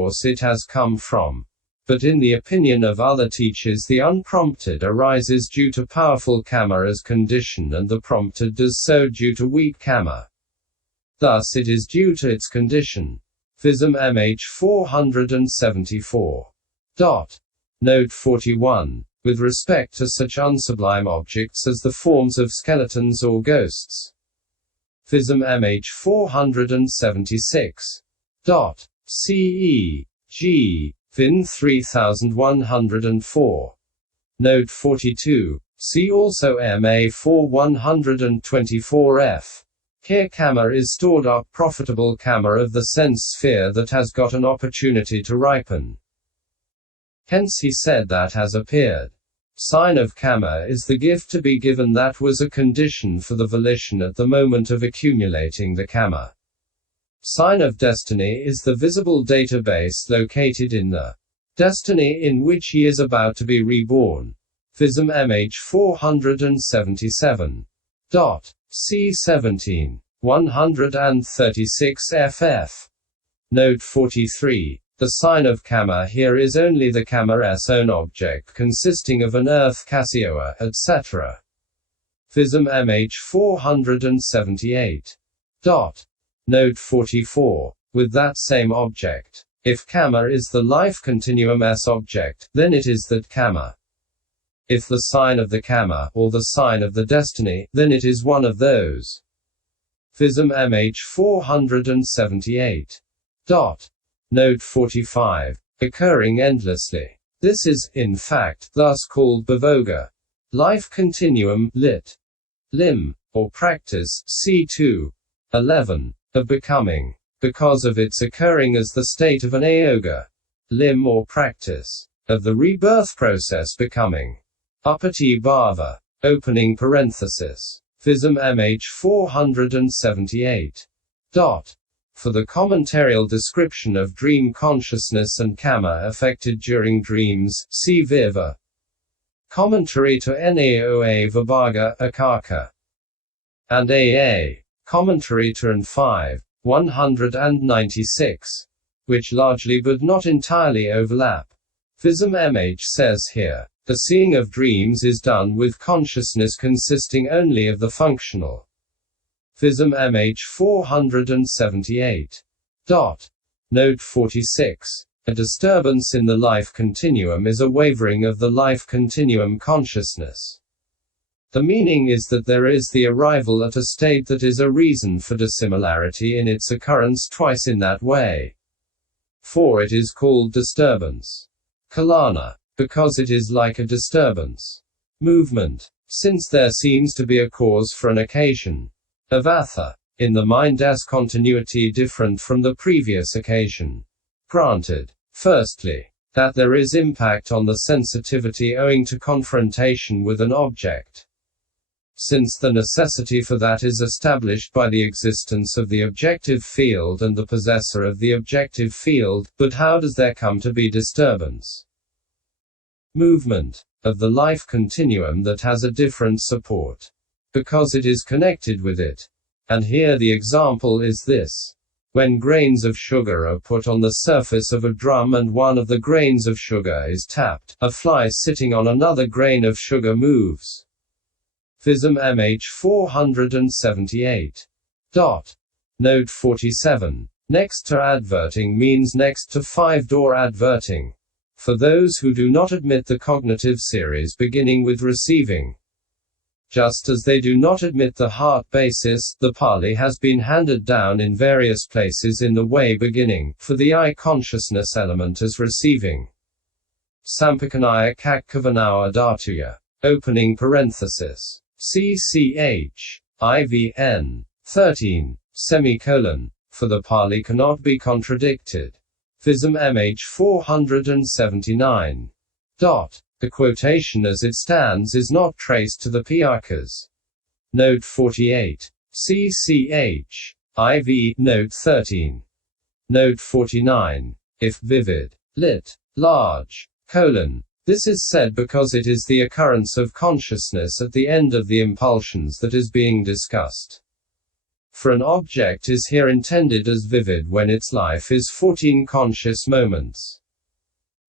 source it has come from. But in the opinion of other teachers, the unprompted arises due to powerful kamma as condition, and the prompted does so due to weak kamma. Thus it is due to its condition. Vism-mhþ 474. Note 41. With respect to such unsublime objects as the forms of skeletons or ghosts. Vism-mhþ 476. CE. G. Vin 3104. Note 42. See also MA 4124F. Here kamma is stored up profitable kamma of the sense sphere that has got an opportunity to ripen. Hence he said that has appeared. Sign of kamma is the gift to be given that was a condition for the volition at the moment of accumulating the kamma. Sign of destiny is the visible database located in the destiny in which he is about to be reborn. Vism-mhþ 477. C17. 136 ff. Note 43. The sign of kamma here is only the kamma's own object, consisting of an earth, kasioa, etc. Vism-mhþ 478. Note 44. With that same object. If kamma is the life-continuum's object, then it is that kamma. If the sign of the kamma, or the sign of the destiny, then it is one of those. Vism-mhþ 478. Note 45. Occurring endlessly. This is, in fact, thus called bhavoga. Life continuum, lit. Limb, or practice, c2. 11. Of becoming. Because of its occurring as the state of an ayoga. Limb or practice. Of the rebirth process becoming. Upati bhava. Opening parenthesis. Vism-mhþ 478. For the commentarial description of dream consciousness and kamma affected during dreams, see Viva. Commentary to Naoa Vibhaga, Akaka. And AA. Commentary to N 5. 196. Which largely but not entirely overlap. Vism-mhþ says here, the seeing of dreams is done with consciousness consisting only of the functional. Vism-mhþ 478. Note 46. A disturbance in the life continuum is a wavering of the life continuum consciousness. The meaning is that there is the arrival at a state that is a reason for dissimilarity in its occurrence twice in that way. For it is called disturbance. Kalana. Because it is like a disturbance. Movement. Since there seems to be a cause for an occasion. Avatha. In the mind's continuity different from the previous occasion. Granted. Firstly. That there is impact on the sensitivity owing to confrontation with an object. Since the necessity for that is established by the existence of the objective field and the possessor of the objective field, but how does there come to be disturbance? Movement. Of the life continuum that has a different support. Because it is connected with it. And here the example is this. When grains of sugar are put on the surface of a drum and one of the grains of sugar is tapped, a fly sitting on another grain of sugar moves. Vism-mhþ 478. Note 47. Next to adverting means next to 5-door adverting. For those who do not admit the cognitive series beginning with receiving. Just as they do not admit the heart basis, the Pali has been handed down in various places in the way beginning, for the I consciousness element as receiving. Sampakanaya Kakkavanawa Dhatuya. Opening parenthesis. CCH. IVN. 13. Semicolon. For the Pali cannot be contradicted. Vism-mhþ 479. The quotation as it stands is not traced to the Piyakas. Note 48. CCH. IV. Note 13. Note 49. If vivid. Lit. Large. This is said because it is the occurrence of consciousness at the end of the impulsions that is being discussed. For an object is here intended as vivid when its life is 14 conscious moments.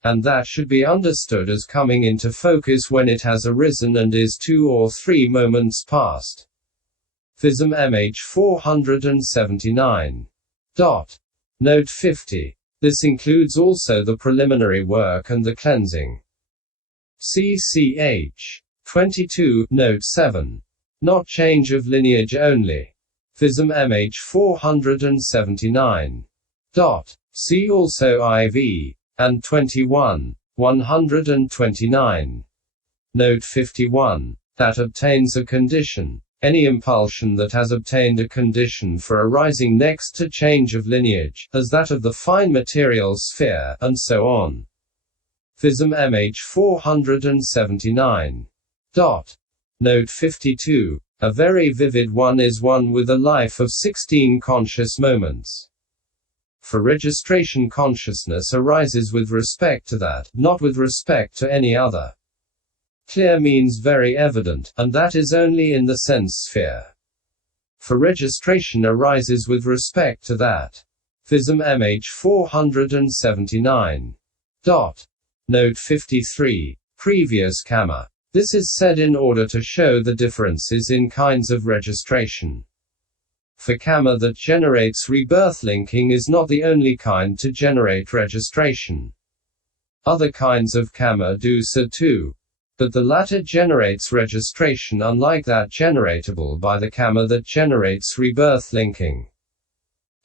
And that should be understood as coming into focus when it has arisen and is 2 or 3 moments past. Vism-mhþ 479. Note 50. This includes also the preliminary work and the cleansing. CCH 22, Note 7. Not change of lineage only. Vism-mhþ 479. See also IV, and 21, 129. Note 51. That obtains a condition. Any impulsion that has obtained a condition for arising next to change of lineage, as that of the fine material sphere, and so on. Vism-mhþ 479. Note 52. A very vivid one is one with a life of 16 conscious moments. For registration consciousness arises with respect to that, not with respect to any other. Clear means very evident, and that is only in the sense sphere. For registration arises with respect to that. Vism-mhþ 479. Note 53. Previous kamma. This is said in order to show the differences in kinds of registration. For kamma that generates rebirth, linking is not the only kind to generate registration. Other kinds of kamma do so too. But the latter generates registration unlike that generatable by the kamma that generates rebirth linking.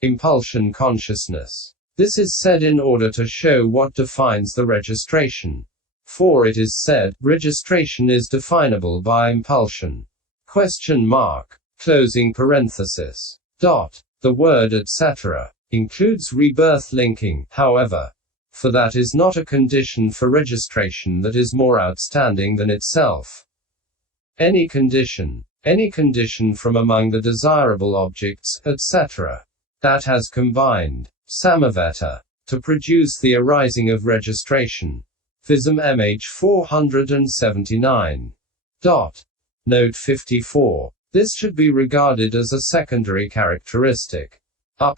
Impulsion consciousness. This is said in order to show what defines the registration. For it is said, registration is definable by impulsion. Closing parenthesis. The word etc. includes rebirth linking, however. For that is not a condition for registration that is more outstanding than itself. Any condition from among the desirable objects, etc., that has combined samaveta to produce the arising of registration. Vism-mhþ 479. Note 54. This should be regarded as a secondary characteristic of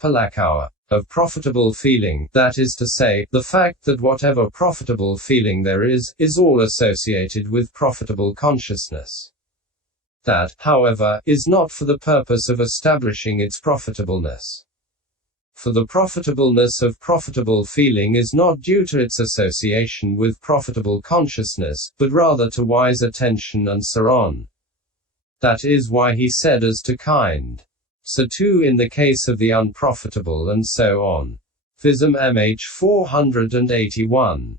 profitable feeling, that is to say, the fact that whatever profitable feeling there is all associated with profitable consciousness. That, however, is not for the purpose of establishing its profitableness. For the profitableness of profitable feeling is not due to its association with profitable consciousness, but rather to wise attention and so on. That is why he said as to kind. So too in the case of the unprofitable and so on. Vism-mhþ 481.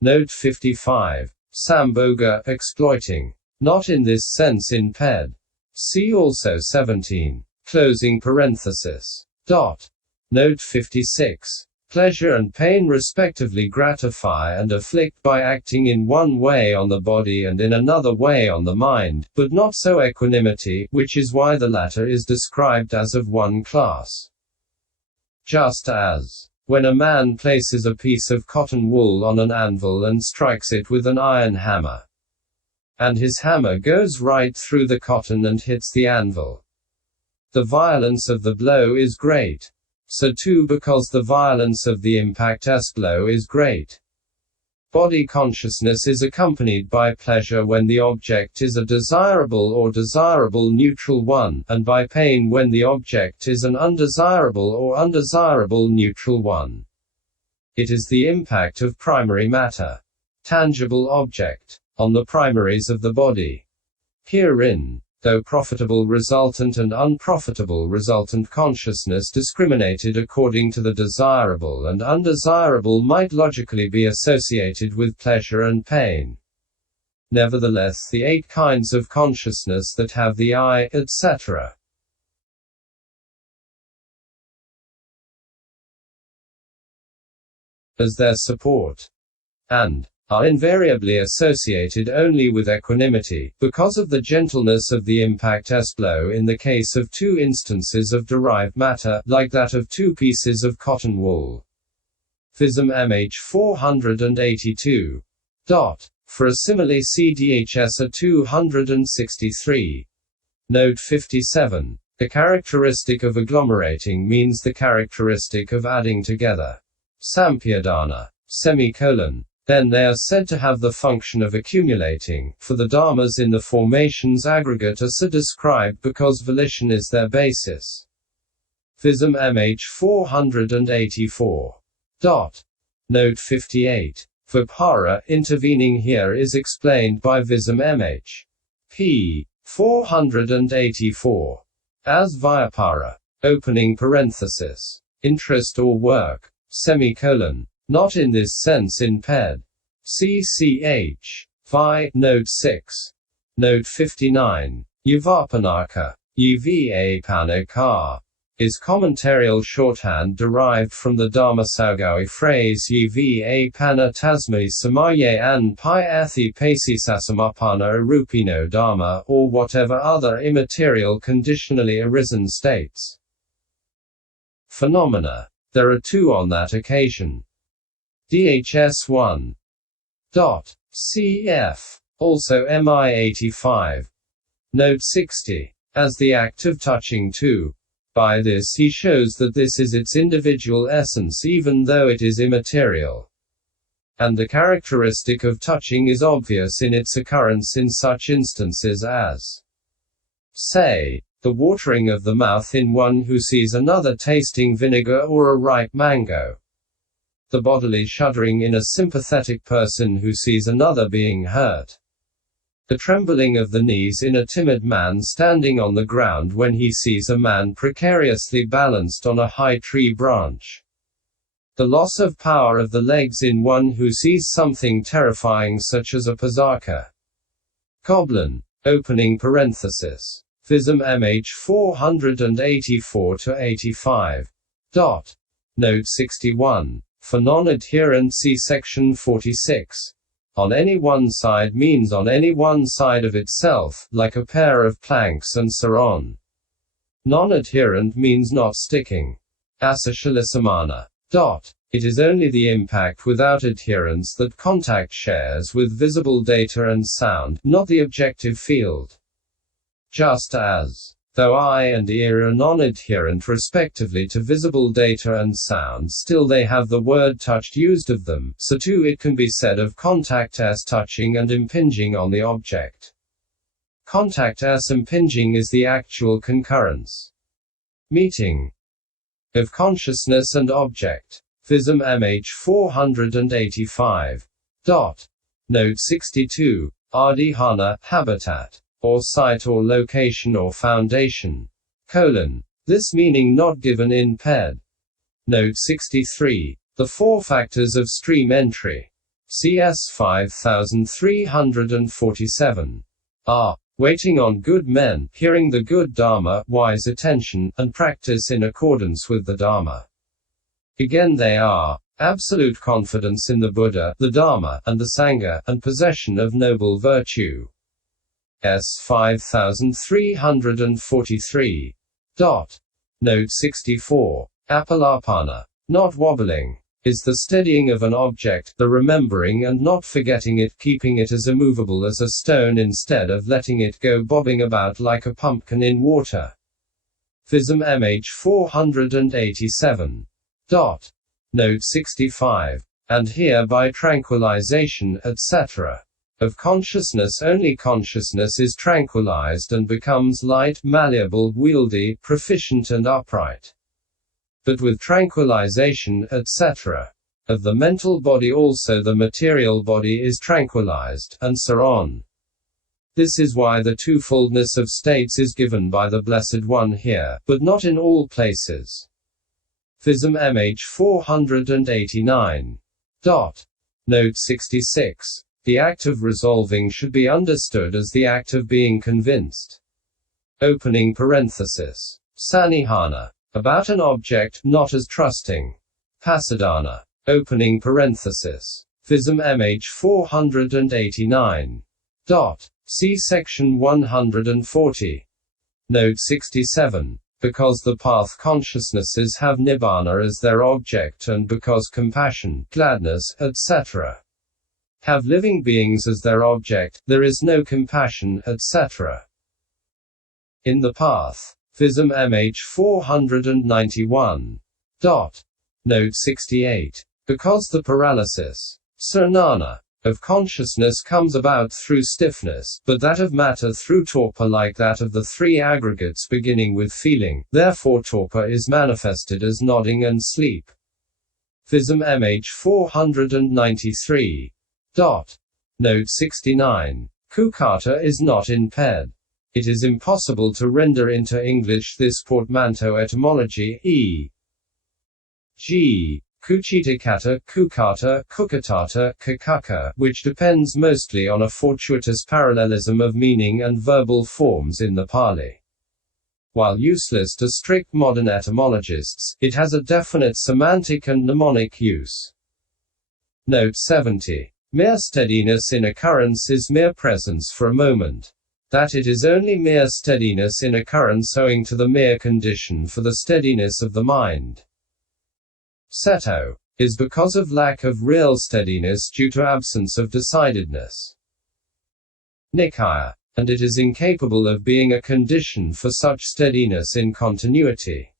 Note 55. Sambhoga, exploiting. Not in this sense in Ped. See also 17. Closing parenthesis. Note 56. Pleasure and pain respectively gratify and afflict by acting in one way on the body and in another way on the mind, but not so equanimity, which is why the latter is described as of one class. Just as, when a man places a piece of cotton wool on an anvil and strikes it with an iron hammer, and his hammer goes right through the cotton and hits the anvil, the violence of the blow is great. So too because the violence of the impact blow is great. Body consciousness is accompanied by pleasure when the object is a desirable or desirable neutral one, and by pain when the object is an undesirable or undesirable neutral one. It is the impact of primary matter, tangible object, on the primaries of the body. Herein, though profitable resultant and unprofitable resultant consciousness discriminated according to the desirable and undesirable might logically be associated with pleasure and pain. Nevertheless, the 8 kinds of consciousness that have the I, etc., as their support, and are invariably associated only with equanimity, because of the gentleness of the impact blow in the case of 2 instances of derived matter, like that of 2 pieces of cotton wool. Vism-mhþ 482. For a simile see DHS 263. Note 57. The characteristic of agglomerating means the characteristic of adding together. Sampayadana. Then they are said to have the function of accumulating, for the dharmas in the formations aggregates are described because volition is their basis. Vism-mhþ 484. Note 58. Vipara, intervening here, is explained by Vism-mhþ. p. 484. As vyapara, opening parenthesis, interest or work, not in this sense in ped. cch. Vi. Note 6. Note 59. Yuvapanaka, Uva is commentarial shorthand derived from the Dharmasaugawi phrase Uva pana tasmai samaye an pi athi pasisasamapana arupino dharma, or whatever other immaterial conditionally arisen states. Phenomena. There are two on that occasion. Dhs 1. Cf. Also Mi 85. Note 60. As the act of touching too. By this he shows that this is its individual essence even though it is immaterial. And the characteristic of touching is obvious in its occurrence in such instances as, say, the watering of the mouth in one who sees another tasting vinegar or a ripe mango. The bodily shuddering in a sympathetic person who sees another being hurt. The trembling of the knees in a timid man standing on the ground when he sees a man precariously balanced on a high tree branch. The loss of power of the legs in one who sees something terrifying such as a pasaka. Goblin. Opening parenthesis. Vism-mhþ 484-85. Note 61. For non-adherent see section 46. On any one side means on any one side of itself, like a pair of planks and so on. Non-adherent means not sticking. Asashalisamana. It is only the impact without adherence that contact shares with visible data and sound, not the objective field. Just as, though eye and ear are non-adherent respectively to visible data and sound, still they have the word touched used of them, so too it can be said of contact as touching and impinging on the object. Contact as impinging is the actual concurrence. Meeting of consciousness and object. Vism-mhþ 485. Note 62. Adihana, habitat, or site or location or foundation. This meaning not given in ped. Note 63. The four factors of stream entry. CS 5347. are waiting on good men, hearing the good Dharma, wise attention, and practice in accordance with the Dharma. Again they are absolute confidence in the Buddha, the Dharma, and the Sangha, and possession of noble virtue. S 5343. Note 64. Apalapana, not wobbling, is the steadying of an object, the remembering and not forgetting it, keeping it as immovable as a stone instead of letting it go bobbing about like a pumpkin in water. Vism-mhþ 487. Note 65. And here by tranquilization, etc. of consciousness only consciousness is tranquilized and becomes light, malleable, wieldy, proficient and upright. But with tranquilization, etc. of the mental body also the material body is tranquilized, and so on. This is why the twofoldness of states is given by the Blessed One here, but not in all places. Vism-mhþ 489. Note 66. The act of resolving should be understood as the act of being convinced. Opening parenthesis. Sanihana. About an object, not as trusting. Pasadana. Opening parenthesis. Vism-mhþ 489. See section 140. Note 67. Because the path consciousnesses have nibbana as their object and because compassion, gladness, etc. have living beings as their object, there is no compassion, etc. in the path. Vism-mhþ 491. Note 68. Because the paralysis, sarnana, of consciousness comes about through stiffness, but that of matter through torpor like that of the three aggregates beginning with feeling, therefore torpor is manifested as nodding and sleep. Vism-mhþ 493. Note 69. Kukata is not in ped. It is impossible to render into English this portmanteau etymology, e.g. kuchitakata, kukata, kukatata, kakaka, which depends mostly on a fortuitous parallelism of meaning and verbal forms in the Pali. While useless to strict modern etymologists, it has a definite semantic and mnemonic use. Note 70. Mere steadiness in occurrence is mere presence for a moment. That it is only mere steadiness in occurrence owing to the mere condition for the steadiness of the mind. Seto is because of lack of real steadiness due to absence of decidedness. Nikaya, and it is incapable of being a condition for such steadiness in continuity.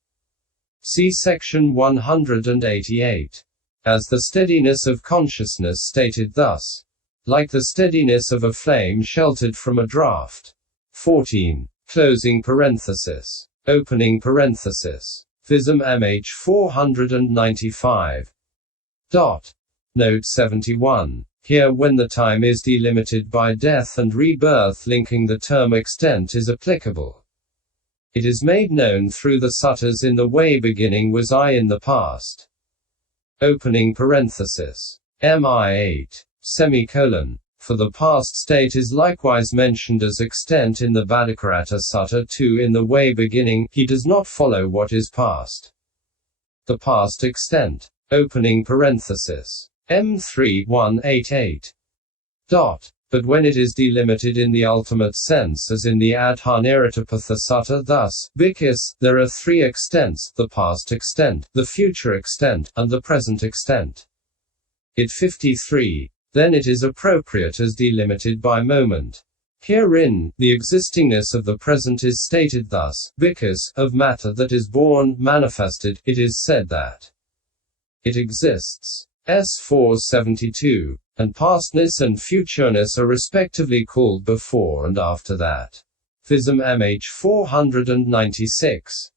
See section 188. As the steadiness of consciousness stated thus. Like the steadiness of a flame sheltered from a draught. 14. Closing parenthesis. Opening parenthesis. Vism-mhþ 495. Note 71. Here when the time is delimited by death and rebirth linking the term extent is applicable. It is made known through the suttas in the way beginning was I in the past. Opening parenthesis. Mi8. Semicolon. For the past state is likewise mentioned as extent in the Bhaddhakarata Sutta 2 in the way beginning, he does not follow what is past. The past extent. Opening parenthesis. M3188. But when it is delimited in the ultimate sense as in the Adharniratapatha Sutta thus, because, there are three extents, the past extent, the future extent, and the present extent. It 53. Then it is appropriate as delimited by moment. Herein, the existingness of the present is stated thus, because, of matter that is born, manifested, it is said that it exists. S472. And pastness and futureness are respectively called before and after that. Vism-mhþ 496.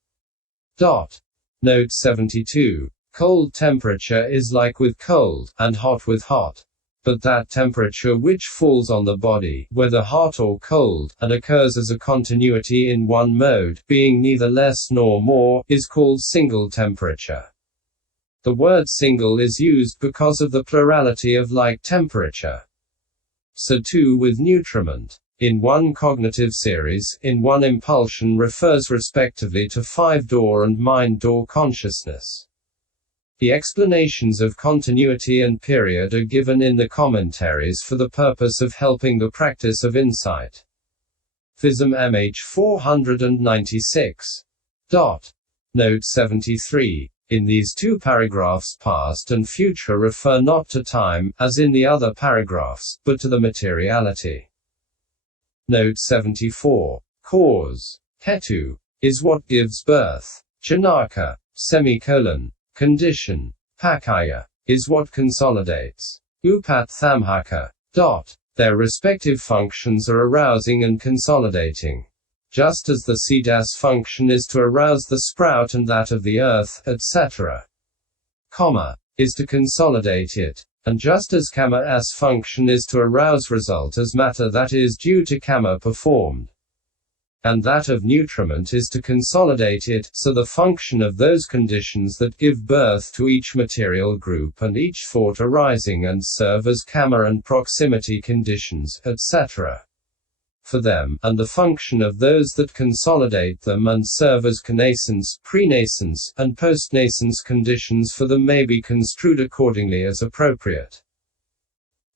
Note 72. Cold temperature is like with cold, and hot with hot. But that temperature which falls on the body, whether hot or cold, and occurs as a continuity in one mode, being neither less nor more, is called single temperature. The word single is used because of the plurality of like temperature. So too with nutriment. In one cognitive series, in one impulsion refers respectively to five-door and mind-door consciousness. The explanations of continuity and period are given in the commentaries for the purpose of helping the practice of insight. Vism-mhþ 496. Note 73. In these two paragraphs past and future refer not to time, as in the other paragraphs, but to the materiality. Note 74. Cause, hetu, is what gives birth. Janaka, semicolon. Condition, pakaya, is what consolidates. Upathamhaka. Their respective functions are arousing and consolidating. Just as the seed's function is to arouse the sprout and that of the earth, etc. Kamma is to consolidate it, and just as kamma's function is to arouse result as matter that is due to kamma performed, and that of nutriment is to consolidate it, so the function of those conditions that give birth to each material group and each thought arising and serve as kamma and proximity conditions, etc. for them, and the function of those that consolidate them and serve as connascence, prenascence, and postnascence conditions for them may be construed accordingly as appropriate.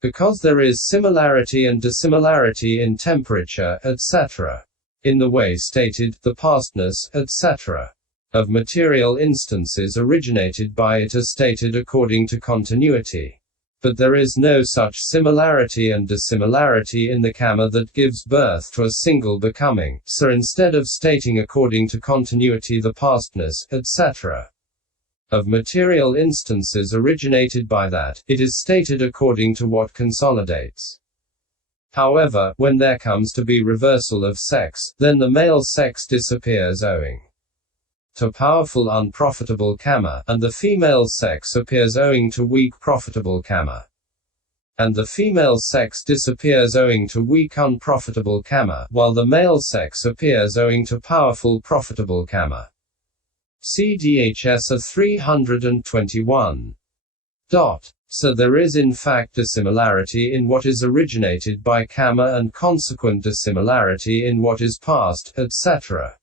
Because there is similarity and dissimilarity in temperature, etc. in the way stated, the pastness, etc. of material instances originated by it as stated according to continuity. But there is no such similarity and dissimilarity in the kamma that gives birth to a single becoming, so instead of stating according to continuity the pastness, etc. of material instances originated by that, it is stated according to what consolidates. However, when there comes to be reversal of sex, then the male sex disappears owing to powerful unprofitable kamma, and the female sex appears owing to weak profitable kamma. And the female sex disappears owing to weak unprofitable kamma, while the male sex appears owing to powerful profitable kamma. CDHS 321. So there is in fact dissimilarity in what is originated by kamma and consequent dissimilarity in what is past, etc.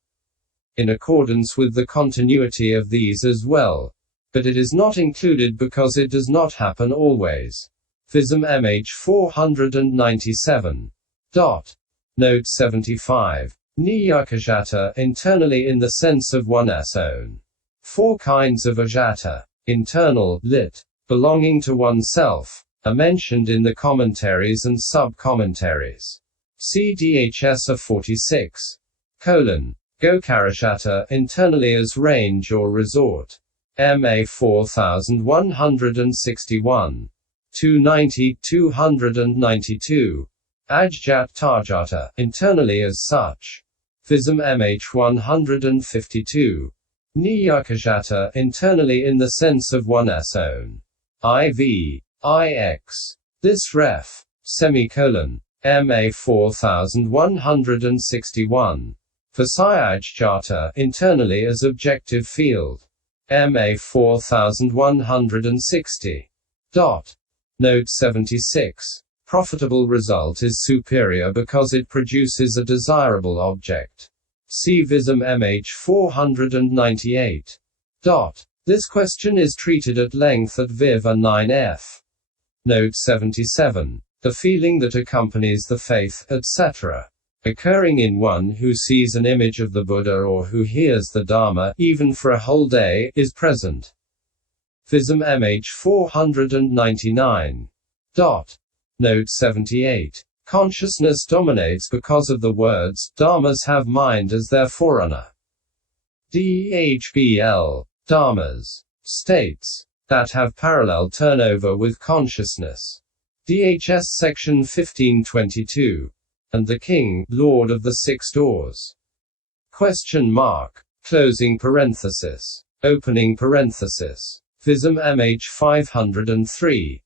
in accordance with the continuity of these as well. But it is not included because it does not happen always. Vism-mhþ 497. Note 75. Niyakajata, internally in the sense of one's own. 4 kinds of ajata, internal, lit. belonging to oneself, are mentioned in the commentaries and sub-commentaries. CDHS 46. Gokarajata, internally as range or resort. MA 4161. 290-292. Ajjat-tajata, internally as such. Vism-mhþ 152. Niyakajata, internally in the sense of one's own. IV. IX. This ref. MA 4161. Vasayajjata, internally as objective field. MA 4160. Note 76. Profitable result is superior because it produces a desirable object. See Vism-mhþ 498. This question is treated at length at Viv 9f. Note 77. The feeling that accompanies the faith, etc. occurring in one who sees an image of the Buddha or who hears the Dharma, even for a whole day, is present. Vism-mhþ 499. Note 78. Consciousness dominates because of the words, Dharmas have mind as their forerunner. DHBL. Dharmas. States. That have parallel turnover with consciousness. DHS section 1522. And the king, lord of the 6 doors. Question mark. Closing parenthesis. Opening parenthesis. Vism-mhþ 503.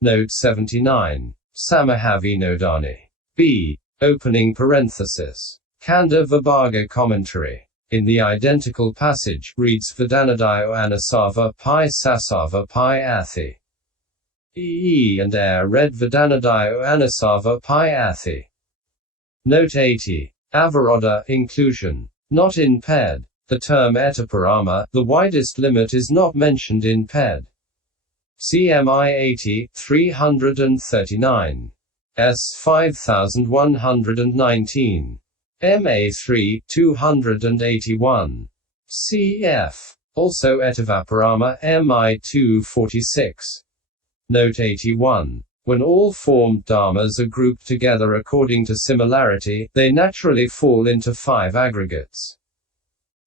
Note 79. Samahavinodani. B. Opening parenthesis. Kanda Vibhaga commentary. In the identical passage, reads Vedanadayo Anasava Pi Sasava Pi Athi. And Air read Vedanadayo Anasava Pi Athi. Note 80. Avaroda, inclusion. Not in Ped. The term etaparama, the widest limit, is not mentioned in Ped. CMI 80, 339. S 5119. MA 3, 281. CF. Also etavaparama, MI 246. Note 81. When all formed dharmas are grouped together according to similarity, they naturally fall into 5 aggregates.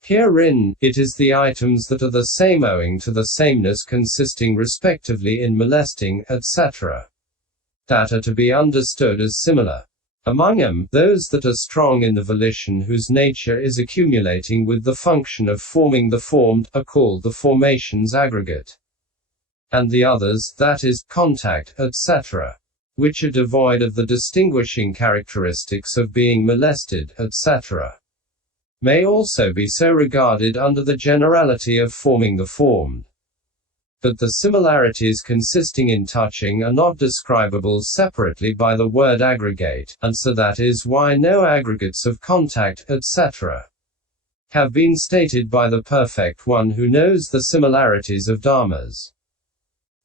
Herein, it is the items that are the same owing to the sameness consisting respectively in molesting, etc. that are to be understood as similar. Among them, those that are strong in the volition whose nature is accumulating with the function of forming the formed, are called the formations aggregate. And the others, that is, contact, etc., which are devoid of the distinguishing characteristics of being molested, etc., may also be so regarded under the generality of forming the formed. But the similarities consisting in touching are not describable separately by the word aggregate, and so that is why no aggregates of contact, etc., have been stated by the perfect one who knows the similarities of dharmas.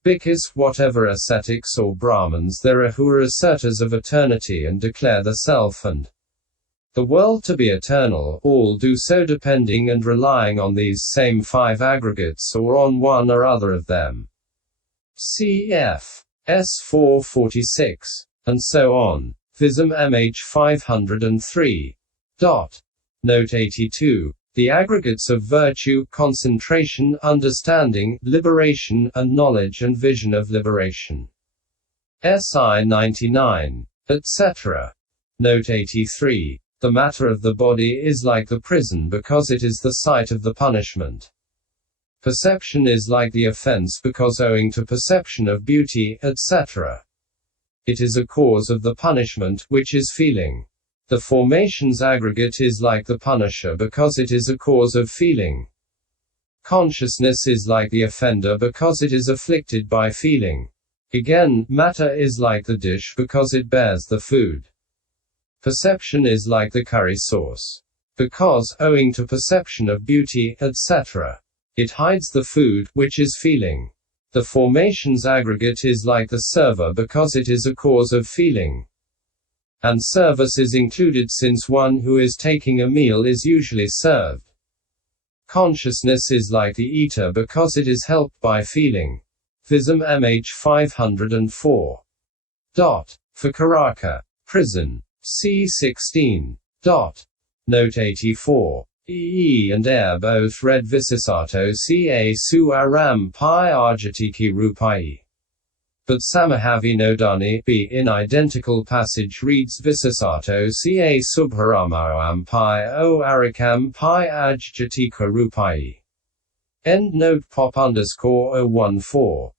Because, whatever ascetics or Brahmins there are who are asserters of eternity and declare the self and the world to be eternal, all do so depending and relying on these same 5 aggregates or on one or other of them. cf. S446, and so on. Vism-mhþ 503. Note 82. The aggregates of virtue, concentration, understanding, liberation, and knowledge and vision of liberation. SI 99, etc. Note 83. The matter of the body is like the prison because it is the site of the punishment. Perception is like the offense because owing to perception of beauty, etc. It is a cause of the punishment, which is feeling. The formations aggregate is like the punisher because it is a cause of feeling. Consciousness is like the offender because it is afflicted by feeling. Again, matter is like the dish because it bears the food. Perception is like the curry sauce. Because, owing to perception of beauty, etc., it hides the food, which is feeling. The formations aggregate is like the server because it is a cause of feeling. And service is included since one who is taking a meal is usually served. Consciousness is like the eater because it is helped by feeling. Vism-mhþ 504. For Karaka, prison. C16. Note 84. And both read Visisato ca su aram pi arjatiki rupai. But Samahavinodani b in identical passage reads Visisato ca subharamam pi o arakam pi ajjatika rupai. End note pop _014.